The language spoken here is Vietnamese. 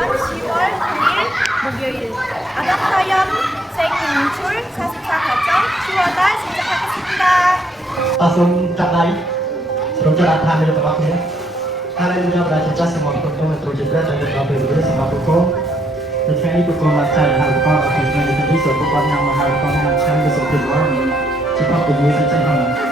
10월 9일 목요일 아동사연 생인출 44과정 10월달 시작하겠습니다. Langsung cak lain sebelum jalan tahan dari tempat ini kalian juga bercerita semua hukum untuk juga dan juga berbeda sama hukum Jadi hukum macam hal hukum atau hukum yang tadi hukum yang mahal hukum yang macam besok di luar cepat begini saja